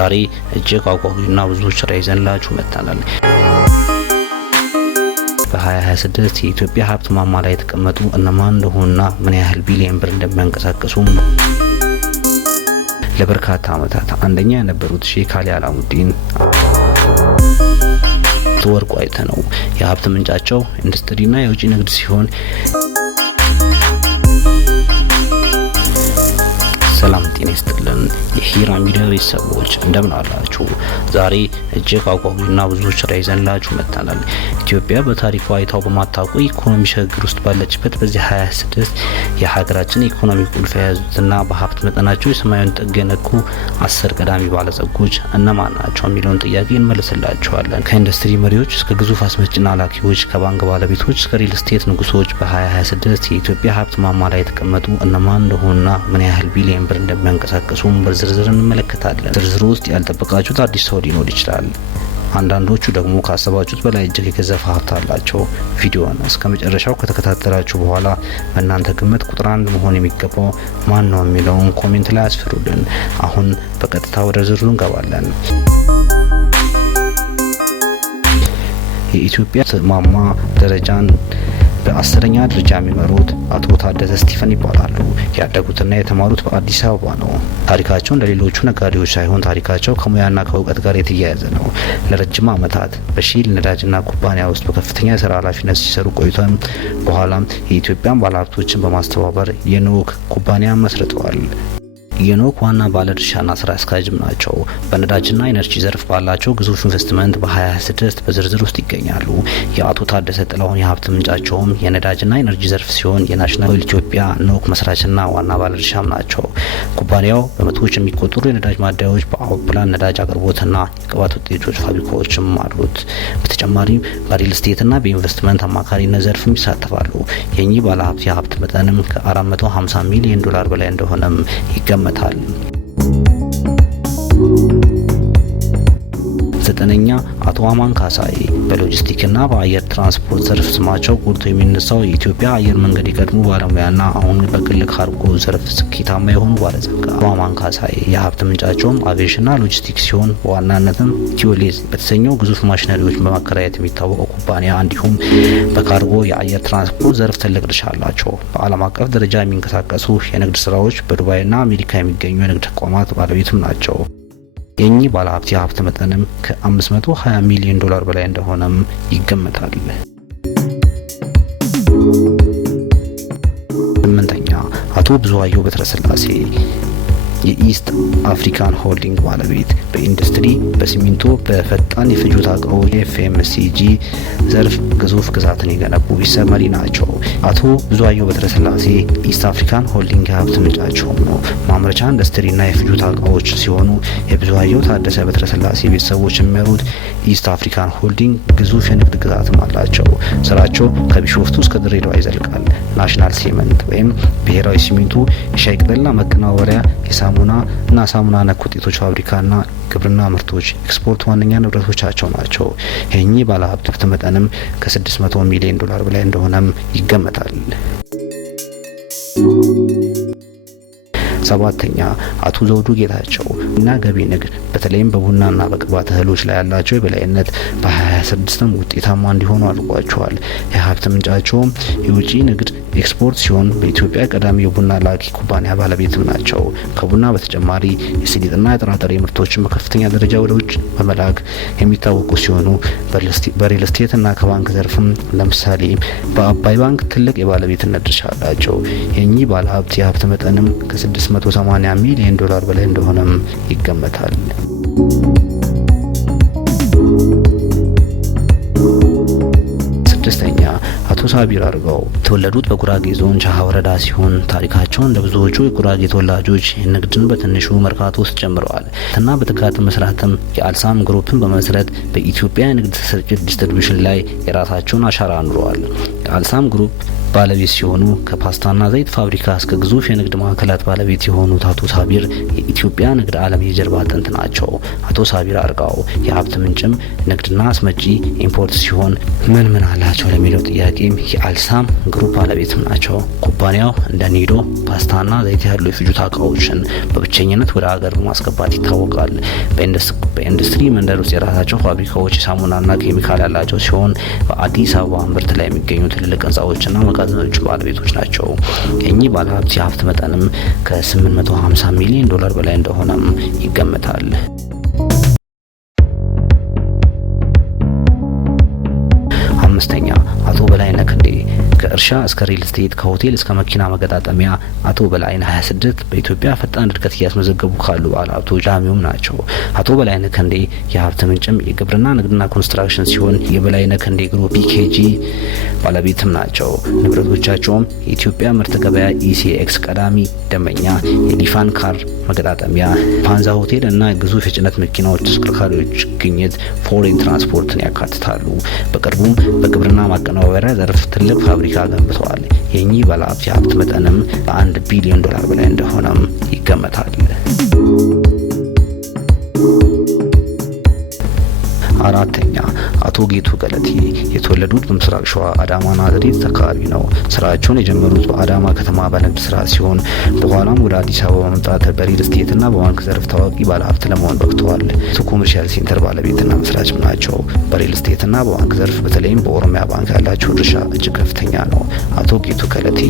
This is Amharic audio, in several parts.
ዛሬ እጅግ አጓጊና ብዙዎች ራዕይ ይዘንላችሁ መጥተናል። በ2026 የኢትዮጵያ ሀብት ማማ ላይ የተቀመጡ እነማን እንደሆኑና ምን ያህል ቢሊዮን ብር እንደሚያንቀሳቅሱ ለበርካታ ዓመታት አንደኛ የነበሩት ሼክ አሊ አላሙዲን ወርቁ አይተነው የሀብት ምንጫቸው ኢንዱስትሪና የውጭ ንግድ ሲሆን ሰላም ጤና ይስጥልን የሂራ ሚዲያ ቤተሰቦች እንደምን አላችሁ? ዛሬ እጅግ አጓጊና ብዙዎች ራዕይ ይዘንላችሁ መጥተናል። ኢትዮጵያ በታሪኳ አይታው በማታውቁ ኢኮኖሚ ሽግግር ውስጥ ባለችበት በዚህ 26 የሀገራችን ኢኮኖሚ ቁልፍ የያዙትና በሀብት መጠናቸው የሰማዩን ጥግ የነኩ 10 ቀዳሚ ባለጸጎች እነማን ናቸው የሚለውን ጥያቄ እንመልስላችኋለን። ከኢንዱስትሪ መሪዎች እስከ ግዙፍ አስመጭና ላኪዎች፣ ከባንክ ባለቤቶች እስከ ሪል ስቴት ንጉሶች በ2026 የኢትዮጵያ ሀብት ማማ ላይ የተቀመጡ እነማን እንደሆኑና ምን ያህል ቢሊዮን ብር እንደሚያንቀሳቅሱ በዝርዝር እንመለከታለን። ዝርዝሩ ውስጥ ያልጠበቃችሁት አዲስ ሰው ሊኖር ይችላል። አንዳንዶቹ ደግሞ ካሰባችሁት በላይ እጅግ የገዘፈ ሀብት አላቸው። ቪዲዮውን እስከ መጨረሻው ከተከታተላችሁ በኋላ በእናንተ ግምት ቁጥር 1 መሆን የሚገባው ማን ነው የሚለውን ኮሜንት ላይ አስፍሩልን። አሁን በቀጥታ ወደ ዝርዝሩ እንገባለን። የኢትዮጵያ ማማ ደረጃን በ10ኛ ደረጃ የሚመሩት አቶ ታደሰ ስቲፈን ይባላሉ። ያደጉትና የተማሩት በአዲስ አበባ ነው። ታሪካቸው እንደሌሎቹ ነጋዴዎች ሳይሆን ታሪካቸው ከሙያና ከእውቀት ጋር የተያያዘ ነው። ለረጅም ዓመታት በሼል ነዳጅና ኩባንያ ውስጥ በከፍተኛ የስራ ኃላፊነት ሲሰሩ ቆይተው በኋላም የኢትዮጵያን ባለሀብቶችን በማስተባበር የኖክ ኩባንያ መስርተዋል። የኖክ ዋና ባለድርሻና ስራ አስኪያጅም ናቸው። በነዳጅና ኢነርጂ ዘርፍ ባላቸው ግዙፍ ኢንቨስትመንት በ2026 በዝርዝር ውስጥ ይገኛሉ። የአቶ ታደሰ ጥላሁን የሀብት ምንጫቸውም የነዳጅና ኢነርጂ ዘርፍ ሲሆን የናሽናል ኦይል ኢትዮጵያ ኖክ መስራችና ዋና ባለድርሻም ናቸው። ኩባንያው በመቶዎች የሚቆጠሩ የነዳጅ ማደያዎች፣ በአውሮፕላን ነዳጅ አቅርቦትና የቅባት ውጤቶች ፋብሪካዎችም አሉት። በተጨማሪም በሪል ስቴትና በኢንቨስትመንት አማካሪነት ዘርፍም ይሳተፋሉ። የኚህ ባለሀብት የሀብት መጠንም ከ450 ሚሊዮን ዶላር በላይ እንደሆነም ይገመታል። ዘጠነኛ አቶ አማን ካሳይ በሎጂስቲክና በአየር ትራንስፖርት ዘርፍ ስማቸው ጎልቶ የሚነሳው የኢትዮጵያ አየር መንገድ የቀድሞ ባለሙያና አሁን በግል ካርጎ ዘርፍ ስኬታማ የሆኑ ባለጸጋ። አቶ አማን ካሳይ የሀብት ምንጫቸውም አቪዬሽንና ሎጂስቲክስ ሲሆን በዋናነትም ቲዮሌዝ በተሰኘው ግዙፍ ማሽነሪዎች በማከራየት የሚታወቀው ኩባንያ እንዲሁም በካርጎ የአየር ትራንስፖርት ዘርፍ ትልቅ ድርሻ አላቸው። በዓለም አቀፍ ደረጃ የሚንቀሳቀሱ የንግድ ስራዎች በዱባይና አሜሪካ የሚገኙ የንግድ ተቋማት ባለቤትም ናቸው። የኚህ ባለሀብት የሀብት መጠንም ከ520 ሚሊዮን ዶላር በላይ እንደሆነም ይገመታል። ስምንተኛ አቶ ብዙአየሁ በትረስላሴ የኢስት አፍሪካን ሆልዲንግ ባለቤት በኢንዱስትሪ፣ በሲሚንቶ፣ በፈጣን የፍጆታ እቃዎች ኤፍኤምሲጂ ዘርፍ ግዙፍ ግዛትን የገነቡ ቤተሰብ መሪ ናቸው። አቶ ብዙአየሁ በትረስላሴ ኢስት አፍሪካን ሆልዲንግ የሀብት ምንጫቸው ነው ማምረቻ ኢንዱስትሪና የፍጆታ እቃዎች ሲሆኑ የብዙአየሁ ታደሰ በትረስላሴ ቤተሰቦች የሚመሩት ኢስት አፍሪካን ሆልዲንግ ግዙፍ የንግድ ግዛትም አላቸው። ስራቸው ከቢሾፍቱ እስከ ድሬዳዋ ይዘልቃል። ናሽናል ሲመንት ወይም ብሔራዊ ሲሚንቶ የሻይ ቅጠልና መቀናበሪያ የሳሙና እና ሳሙና ነክ ውጤቶች ፋብሪካና ግብርና ምርቶች ኤክስፖርት ዋነኛ ንብረቶቻቸው ናቸው። የኚህ ባለሀብት ሀብት መጠንም ከ600 ሚሊዮን ዶላር በላይ እንደሆነም ይገመታል። ሰባተኛ አቶ ዘውዱ ጌታቸው እና ገቢ ንግድ በተለይም በቡናና በቅባት እህሎች ላይ ያላቸው የበላይነት በ2026 ውጤታማ እንዲሆኑ አድርጓቸዋል። የሀብት ምንጫቸውም የውጭ ንግድ ኤክስፖርት ሲሆን በኢትዮጵያ ቀዳሚ የቡና ላኪ ኩባንያ ባለቤትም ናቸው። ከቡና በተጨማሪ የሰሊጥና የጥራጥሬ ምርቶችን በከፍተኛ ደረጃ ወደ ውጭ በመላክ የሚታወቁ ሲሆኑ በሪል ስቴትና ከባንክ ዘርፍም ለምሳሌ በአባይ ባንክ ትልቅ የባለቤትነት ድርሻ አላቸው። የኚህ ባለሀብት የሀብት መጠንም ከ680 ሚሊዮን ዶላር በላይ እንደሆነም ይገመታል። ስድስተኛ አቶ ሳቢር አርጋው የተወለዱት በጉራጌ ዞን ቻሃ ወረዳ ሲሆን ታሪካቸው እንደ ብዙዎቹ የጉራጌ ተወላጆች ንግድን በትንሹ መርካቶ ውስጥ ጀምረዋል እና በትጋት መስራትም የአልሳም ግሩፕን በመስረት በኢትዮጵያ ንግድ ስርጭት ዲስትሪቢዩሽን ላይ የራሳቸውን አሻራ አኑረዋል። የአልሳም ግሩፕ ባለቤት ሲሆኑ ከፓስታና ዘይት ፋብሪካ እስከ ግዙፍ የንግድ ማዕከላት ባለቤት የሆኑት አቶ ሳቢር የኢትዮጵያ ንግድ ዓለም የጀርባ አጥንት ናቸው። አቶ ሳቢር አርጋው የሀብት ምንጭም ንግድና አስመጪ ኢምፖርት ሲሆን ምን አላቸው ለሚለው ጥያቄም የአልሳም ግሩፕ ባለቤትም ናቸው። ኩባንያው እንደ ኒዶ ፓስታና ዘይት ያሉ የፍጆታ እቃዎችን በብቸኝነት ወደ ሀገር በማስገባት ይታወቃል። በኢንዱስትሪ መንደር ውስጥ የራሳቸው ፋብሪካዎች የሳሙናና ኬሚካል ያላቸው ሲሆን በአዲስ አበባ እምብርት ላይ የሚገኙ ትልልቅ ህንጻዎችና መጋዘኖች ባለቤቶች ናቸው። የእኚህ ባለሀብት የሀብት መጠንም ከ850 ሚሊዮን ዶላር በላይ እንደሆነም ይገመታል። አምስተኛ አቶ በላይነህ ክንዴ ከእርሻ እስከ ሪል ስቴት ከሆቴል እስከ መኪና መገጣጠሚያ አቶ በላይነህ 26 በኢትዮጵያ ፈጣን እድገት እያስመዘገቡ ካሉ ባለሀብቶች ዳሚውም ናቸው። አቶ በላይነህ ክንዴ የሀብት ምንጭም የግብርና ንግድና ኮንስትራክሽን ሲሆን የበላይነህ ክንዴ ግሩፕ ፒኬጂ ባለቤትም ናቸው። ንብረቶቻቸውም የኢትዮጵያ ምርት ገበያ ኢሲኤክስ ቀዳሚ ደንበኛ፣ የሊፋን ካር መገጣጠሚያ፣ ፓንዛ ሆቴል እና ግዙፍ የጭነት መኪናዎች ተሽከርካሪዎች ግኝት ፎሬን ትራንስፖርትን ያካትታሉ። በቅርቡም በግብርና ማቀነባበሪያ ዘርፍ ትልቅ ፋብሪካ ገንብተዋል። የኚህ ባለሀብት የሀብት መጠንም ከ1 ቢሊዮን ዶላር በላይ እንደሆነም ይገመታል። አራተኛ አቶ ጌቱ ገለቴ የተወለዱት በምስራቅ ሸዋ አዳማ ናዝሬት አካባቢ ነው። ስራቸውን የጀመሩት በአዳማ ከተማ በንግድ ስራ ሲሆን በኋላም ወደ አዲስ አበባ መምጣት በሪል ስቴትና በባንክ ዘርፍ ታዋቂ ባለሀብት ለመሆን በቅተዋል። ኮመርሻል ሴንተር ባለቤትና መስራችም ናቸው። በሪል ስቴትና በባንክ ዘርፍ በተለይም በኦሮሚያ ባንክ ያላቸው ድርሻ እጅግ ከፍተኛ ነው። አቶ ጌቱ ገለቴ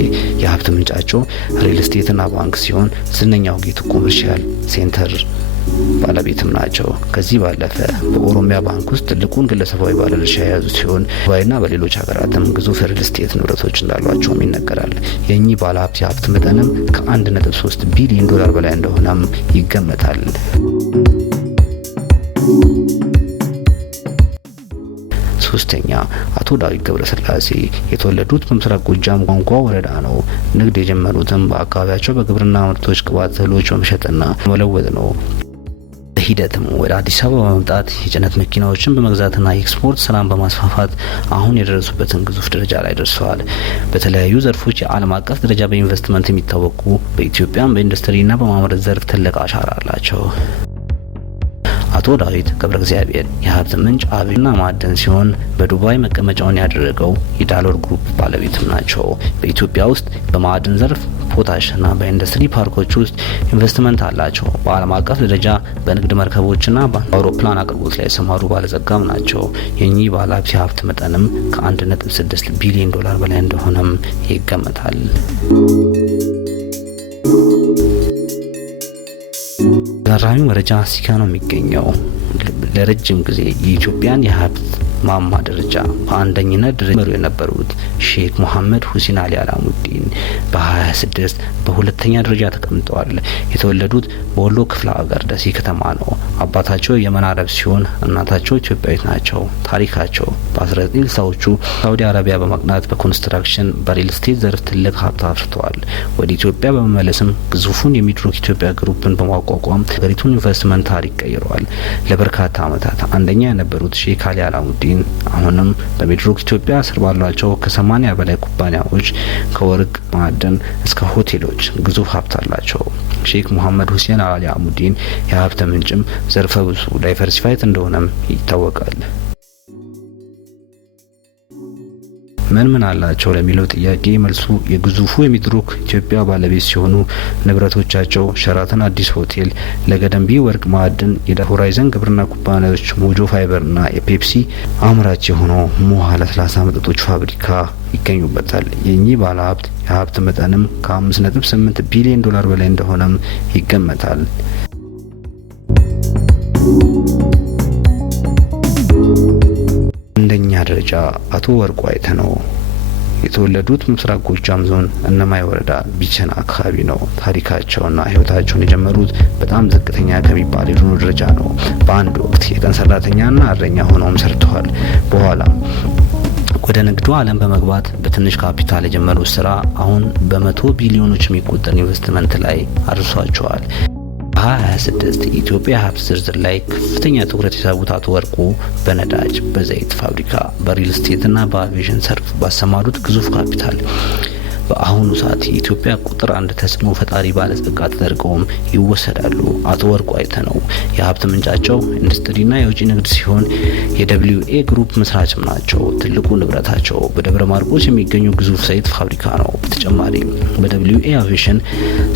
የሀብት ምንጫቸው ሪል ስቴትና ባንክ ሲሆን ዝነኛው ጌቱ ኮመርሻል ሴንተር ባለቤትም ናቸው። ከዚህ ባለፈ በኦሮሚያ ባንክ ውስጥ ትልቁን ግለሰባዊ ባለድርሻ የያዙ ሲሆን ዱባይና በሌሎች ሀገራትም ግዙፍ ሪል ስቴት ንብረቶች እንዳሏቸውም ይነገራል። የእኚህ ባለሀብት የሀብት መጠንም ከ1.3 ቢሊዮን ዶላር በላይ እንደሆነም ይገመታል። ሶስተኛ አቶ ዳዊት ገብረስላሴ የተወለዱት በምስራቅ ጎጃም ቋንቋ ወረዳ ነው። ንግድ የጀመሩትም በአካባቢያቸው በግብርና ምርቶች ቅባት እህሎች በመሸጥና መለወጥ ነው። ሂደትም ወደ አዲስ አበባ በመምጣት የጭነት መኪናዎችን በመግዛትና የኤክስፖርት ስራን በማስፋፋት አሁን የደረሱበትን ግዙፍ ደረጃ ላይ ደርሰዋል። በተለያዩ ዘርፎች የዓለም አቀፍ ደረጃ በኢንቨስትመንት የሚታወቁ በኢትዮጵያም በኢንዱስትሪና በማምረት ዘርፍ ትልቅ አሻራ አላቸው። አቶ ዳዊት ገብረ እግዚአብሔር የሀብት ምንጭ አብይና ማዕድን ሲሆን በዱባይ መቀመጫውን ያደረገው የዳሎር ግሩፕ ባለቤትም ናቸው። በኢትዮጵያ ውስጥ በማዕድን ዘርፍ ፖታሽና በኢንዱስትሪ ፓርኮች ውስጥ ኢንቨስትመንት አላቸው። በዓለም አቀፍ ደረጃ በንግድ መርከቦችና በአውሮፕላን አቅርቦት ላይ የሰማሩ ባለጸጋም ናቸው። የኚህ ባለሀብት የሀብት መጠንም ከ1.6 ቢሊዮን ዶላር በላይ እንደሆነም ይገመታል። ገራሚው መረጃ ሲካ ነው የሚገኘው። ለረጅም ጊዜ የኢትዮጵያን የሀብት ማማ ደረጃ በአንደኝነት ደረጃ መሩ የነበሩት ሼክ መሐመድ ሁሴን አሊ አላሙዲን በ26 በሁለተኛ ደረጃ ተቀምጠዋል። የተወለዱት በወሎ ክፍለ ሀገር ደሴ ከተማ ነው። አባታቸው የመን አረብ ሲሆን እናታቸው ኢትዮጵያዊት ናቸው። ታሪካቸው በ1960ዎቹ ሳውዲ አረቢያ በማቅናት በኮንስትራክሽን በሪል ስቴት ዘርፍ ትልቅ ሀብት አፍርተዋል። ወደ ኢትዮጵያ በመመለስም ግዙፉን የሚድሮክ ኢትዮጵያ ግሩፕን በማቋቋም ሀገሪቱን ኢንቨስትመንት ታሪክ ቀይረዋል። ለበርካታ ዓመታት አንደኛ የነበሩት ሼክ አሊ አላሙዲን አሁንም በሚድሮክ ኢትዮጵያ ስር ባሏቸው ከ80 በላይ ኩባንያዎች ከወርቅ ማዕድን እስከ ሆቴሎች ግዙፍ ሀብት አላቸው። ሼክ መሐመድ ሁሴን አሊ አላሙዲን የሀብት ምንጭም ዘርፈ ብዙ ዳይቨርሲፋይድ እንደሆነም ይታወቃል። ምን አላቸው ለሚለው ጥያቄ መልሱ የግዙፉ የሚድሮክ ኢትዮጵያ ባለቤት ሲሆኑ ንብረቶቻቸው ሸራተን አዲስ ሆቴል፣ ለገደምቢ ወርቅ ማዕድን፣ የሆራይዘን ግብርና ኩባንያዎች፣ ሞጆ ፋይበርና የፔፕሲ አምራች የሆነው ሞሃ ለስላሳ መጠጦች ፋብሪካ ይገኙበታል። የኚህ ባለሀብት የሀብት መጠንም ከ5.8 ቢሊዮን ዶላር በላይ እንደሆነም ይገመታል። አንደኛ ደረጃ አቶ ወርቁ አይተነው የተወለዱት ምስራቅ ጎጃም ዞን እነማይ ወረዳ ቢቸና አካባቢ ነው። ታሪካቸውና ህይወታቸውን የጀመሩት በጣም ዝቅተኛ ከሚባል የኑሮ ደረጃ ነው። በአንድ ወቅት የቀን ሰራተኛና እረኛ ሆነውም ሰርተዋል። በኋላም ወደ ንግዱ ዓለም በመግባት በትንሽ ካፒታል የጀመሩት ስራ አሁን በ100 ቢሊዮኖች የሚቆጠር ኢንቨስትመንት ላይ አድርሷቸዋል። በ2026 የኢትዮጵያ ሀብት ዝርዝር ላይ ከፍተኛ ትኩረት የሳቡት አቶ ወርቁ በነዳጅ፣ በዘይት ፋብሪካ፣ በሪል ስቴትና በአቪዬሽን ዘርፍ ባሰማሩት ግዙፍ ካፒታል በአሁኑ ሰዓት የኢትዮጵያ ቁጥር አንድ ተጽዕኖ ፈጣሪ ባለጸጋ ተደርገውም ይወሰዳሉ። አቶ ወርቁ አይተነው የሀብት ምንጫቸው ኢንዱስትሪና የውጭ ንግድ ሲሆን የደብሊውኤ ግሩፕ መስራችም ናቸው። ትልቁ ንብረታቸው በደብረ ማርቆስ የሚገኘው ግዙፍ ዘይት ፋብሪካ ነው። በተጨማሪም በደብሊውኤ አቪዬሽን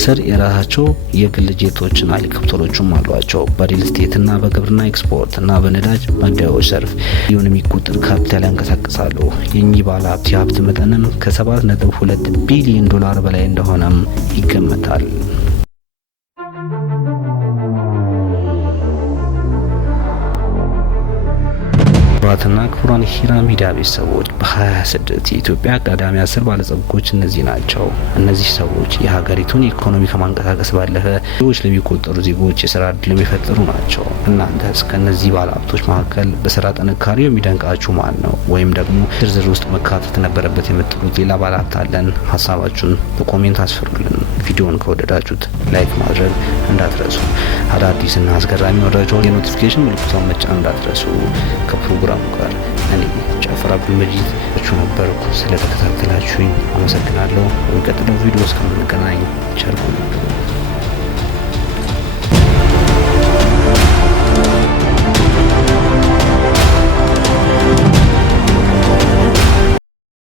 ስር የራሳቸው የግል ጄቶችና ሄሊኮፕተሮችም አሏቸው። በሪል ስቴትና በግብርና ኤክስፖርትና በነዳጅ ማደያዎች ዘርፍ ሊሆን የሚቆጠር ካፒታል ያንቀሳቅሳሉ። የኚህ ባለ ሀብት የሀብት መጠንም ከ7.2 ቢሊዮን ዶላር በላይ እንደሆነም ይገመታል። ክቡራትና ክቡራን ሂራ ሚዲያ ቤተሰቦች በ2026 የኢትዮጵያ ቀዳሚ 10 ባለጸጎች እነዚህ ናቸው። እነዚህ ሰዎች የሀገሪቱን ኢኮኖሚ ከማንቀሳቀስ ባለፈ ሌሎች ለሚቆጠሩ ዜጎች የስራ እድል የሚፈጥሩ ናቸው። እናንተስ ከእነዚህ ባለሀብቶች መካከል በስራ ጥንካሬው የሚደንቃችሁ ማን ነው? ወይም ደግሞ ዝርዝር ውስጥ መካተት ነበረበት የምትሉት ሌላ ባለሀብት አለን? ሀሳባችሁን በኮሜንት አስፍሩልን። ቪዲዮውን ከወደዳችሁት ላይክ ማድረግ እንዳትረሱ። አዳዲስና አስገራሚ መረጃዎች የኖቲፊኬሽን ምልክቱን መጫን እንዳትረሱ። ከፕሮግራሙ ጋር እኔ ጃፈር አብዱልመጂድ ነበርኩ። ስለተከታተላችሁኝ አመሰግናለሁ። በሚቀጥለው ቪዲዮ እስከምንገናኝ ቸር ሁኑ።